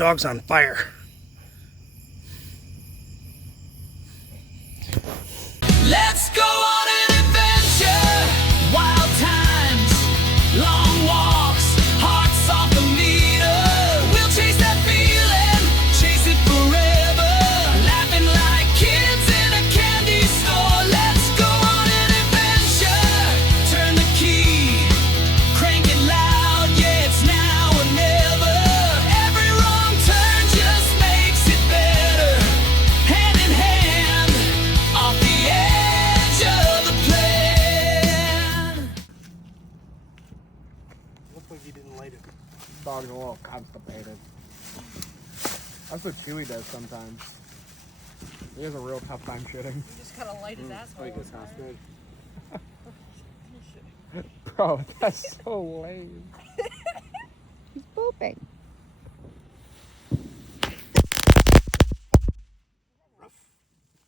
dog's on fire. Let's go on an adventure, wild times, long walks, hearts off the meter. We'll chase that feeling, chase it forever, laughing like kids in a candy store. Let's go on an adventure, turn the key, crank it loud, yeah, it's now or never. Every wrong turn just makes it better, hand in hand, off the edge of the plan. Looks like you didn't light it. Dog's a little constipated. That's what Chewy does sometimes. He has a real tough time shitting. You just gotta light his asshole. Like his on fire. hostage. Bro, that's so lame. He's pooping.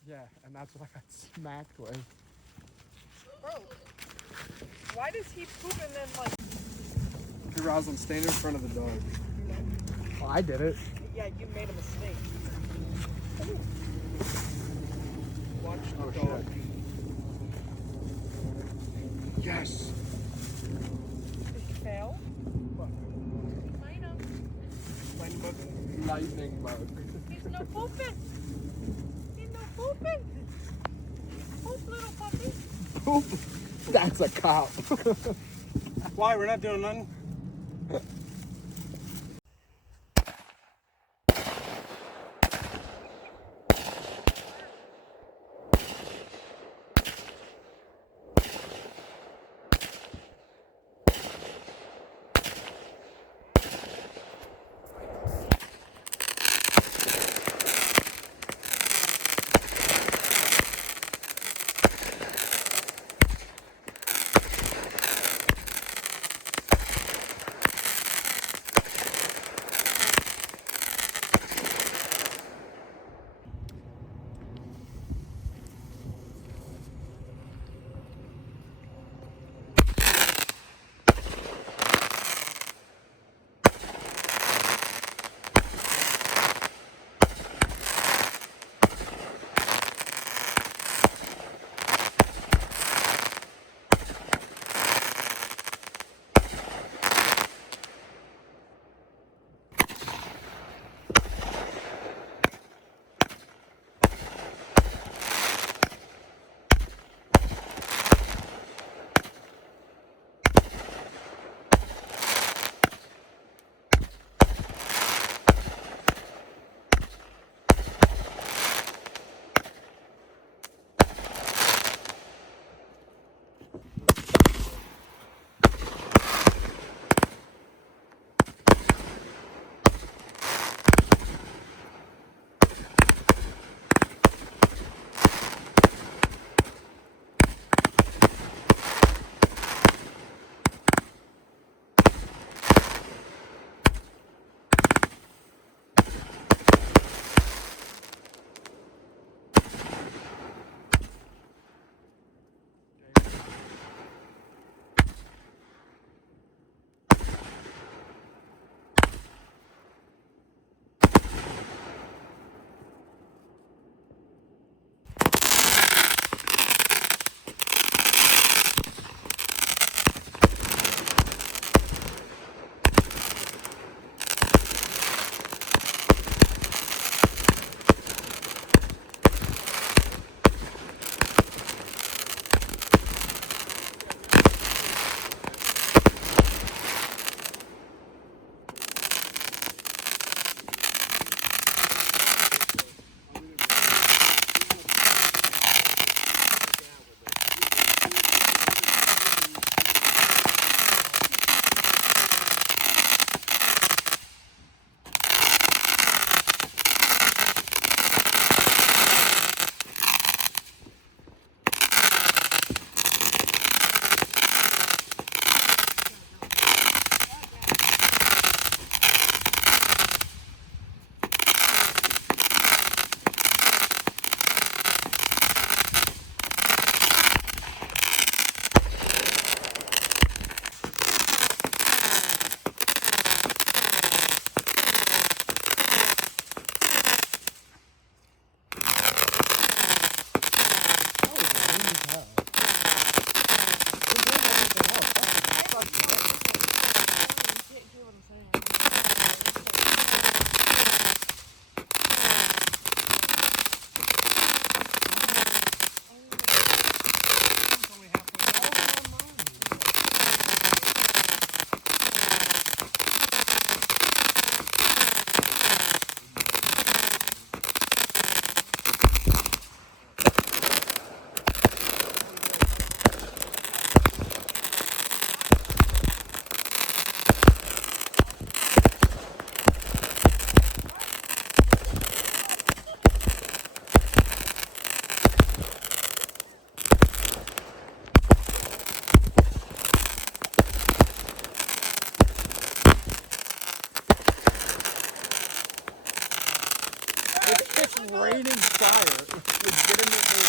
Yeah, and that's what I got smacked with. Bro, why does he poop and then like? Hey, Rosalind, stand in front of the dog. Oh, I did it. Yeah, you made a mistake. Watch the Oh, dog. shit. Yes. Did he fail? Lightning bug. Lightning bug. He's no pooping. He's no pooping. Poop, little puppy. Poop. That's a cop. Why? We're not doing nothing. fire. Legitimately.